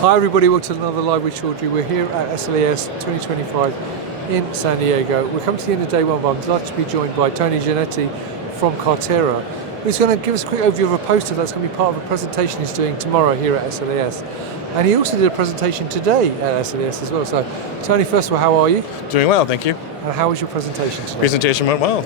Hi everybody, welcome to another Live with Chaudhry. We're here at SLES 2025 in San Diego. We're coming to the end of day one, but I'm delighted to be joined by Tony Giannetti from Carterra, who's going to give us a quick overview of a poster that's going to be part of a presentation he's doing tomorrow here at SLES. And he also did a presentation today at SLES as well. So, Tony, first of all, how are you? Doing well, thank you. And how was your presentation today? Presentation went well.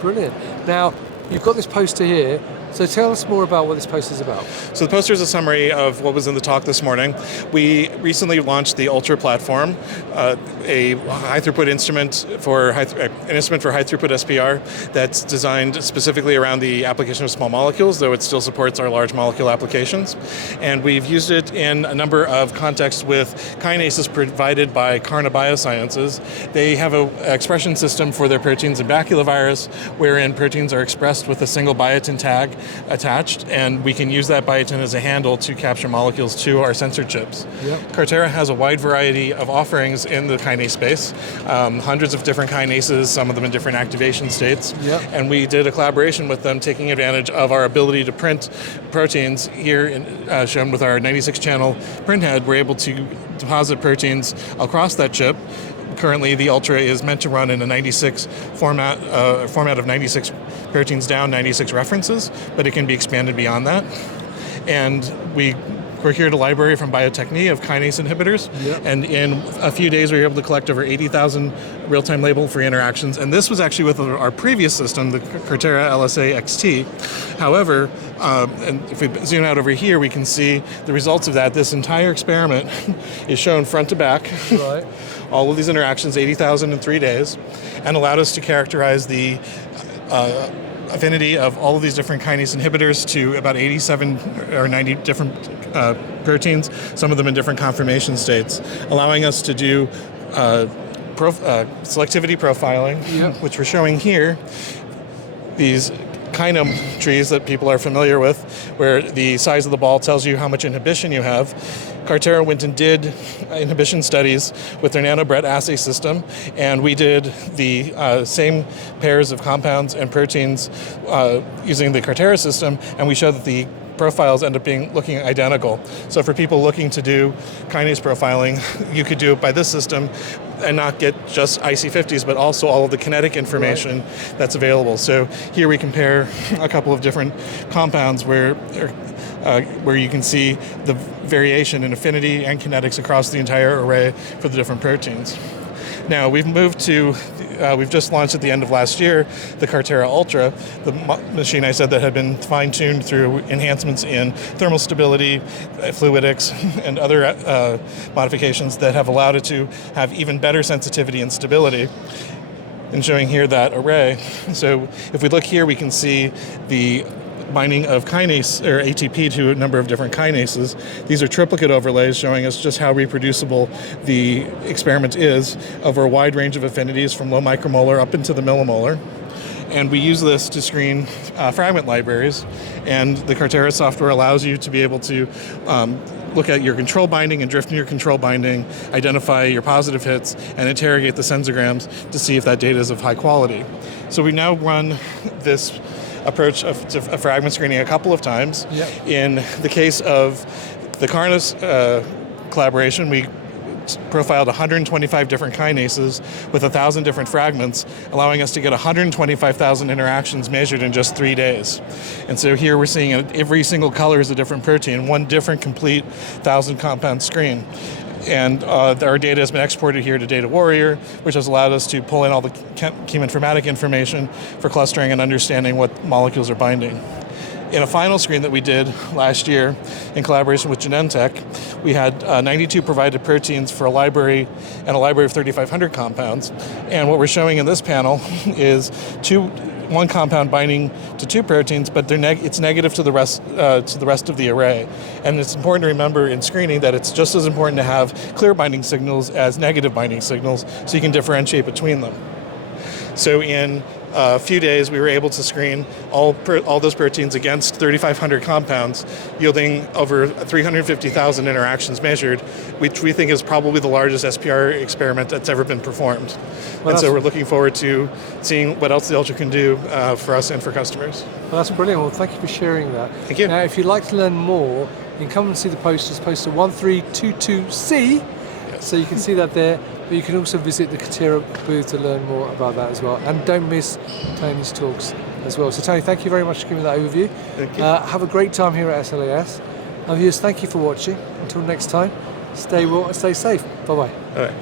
Brilliant. Now, you've got this poster here. So tell us more about what this poster is about. So the poster is a summary of what was in the talk this morning. We recently launched the Ultra platform, a high throughput instrument for high throughput SPR that's designed specifically around the application of small molecules, though it still supports our large molecule applications. And we've used it in a number of contexts with kinases provided by Carterra Biosciences. They have an expression system for their proteins in baculovirus, wherein proteins are expressed with a single biotin tag attached, and we can use that biotin as a handle to capture molecules to our sensor chips. Yep. Carterra has a wide variety of offerings in the kinase space, hundreds of different kinases, some of them in different activation states. Yep. And we did a collaboration with them, taking advantage of our ability to print proteins here, shown with our 96-channel printhead. We're able to deposit proteins across that chip. Currently, the Ultra is meant to run in a 96 format of 96 proteins down, 96 references, but it can be expanded beyond that. And we're here at a library from Bio-Techne of kinase inhibitors, yep. And in a few days we were able to collect over 80,000 real-time label-free interactions, and this was actually with our previous system, the Carterra LSAXT. However, and if we zoom out over here, we can see the results of that. This entire experiment is shown front to back. Right. All of these interactions, 80,000 in 3 days, and allowed us to characterize the affinity of all of these different kinase inhibitors to about 87 or 90 different proteins, some of them in different conformation states, allowing us to do selectivity profiling, yep. Which we're showing here. These kinome trees that people are familiar with, where the size of the ball tells you how much inhibition you have. Carterra went and did inhibition studies with their NanoBret assay system, and we did the same pairs of compounds and proteins using the Carterra system, and we showed that the profiles end up looking identical. So for people looking to do kinase profiling, you could do it by this system and not get just IC50s, but also all of the kinetic information that's available. So here we compare a couple of different compounds where you can see the variation in affinity and kinetics across the entire array for the different proteins. Now we've moved to, we've just launched at the end of last year, the Carterra Ultra, the machine I said that had been fine-tuned through enhancements in thermal stability, fluidics, and other modifications that have allowed it to have even better sensitivity and stability. And showing here that array. So if we look here, we can see the binding of kinase or ATP to a number of different kinases. These are triplicate overlays showing us just how reproducible the experiment is over a wide range of affinities from low micromolar up into the millimolar. And we use this to screen fragment libraries, and the Carterra software allows you to be able to look at your control binding and drift in your control binding, identify your positive hits, and interrogate the sensograms to see if that data is of high quality. So we now run this approach of fragment screening a couple of times. Yep. In the case of the Carterra collaboration, we profiled 125 different kinases with 1,000 different fragments, allowing us to get 125,000 interactions measured in just 3 days. And so here we're seeing every single color is a different protein, one different complete 1,000 compound screen. And our data has been exported here to Data Warrior, which has allowed us to pull in all the cheminformatic information for clustering and understanding what molecules are binding. In a final screen that we did last year in collaboration with Genentech, we had 92 provided proteins for a library and a library of 3,500 compounds. And what we're showing in this panel is one compound binding to two proteins, but it's negative to the rest of the array. And it's important to remember in screening that it's just as important to have clear binding signals as negative binding signals, so you can differentiate between them. So in a few days, we were able to screen all those proteins against 3,500 compounds, yielding over 350,000 interactions measured, which we think is probably the largest SPR experiment that's ever been performed. Well, and so we're looking forward to seeing what else the Ultra can do for us and for customers. Well, that's brilliant. Well, thank you for sharing that. Thank you. Now, if you'd like to learn more You can come and see the posters, poster 1322C, so you can see that there, but you can also visit the Carterra booth to learn more about that as well. And don't miss Tony's talks as well. So Tony, thank you very much for giving that overview. Thank you. Have a great time here at SLAS. Viewers, thank you for watching. Until next time, stay well and stay safe. Bye-bye. All right.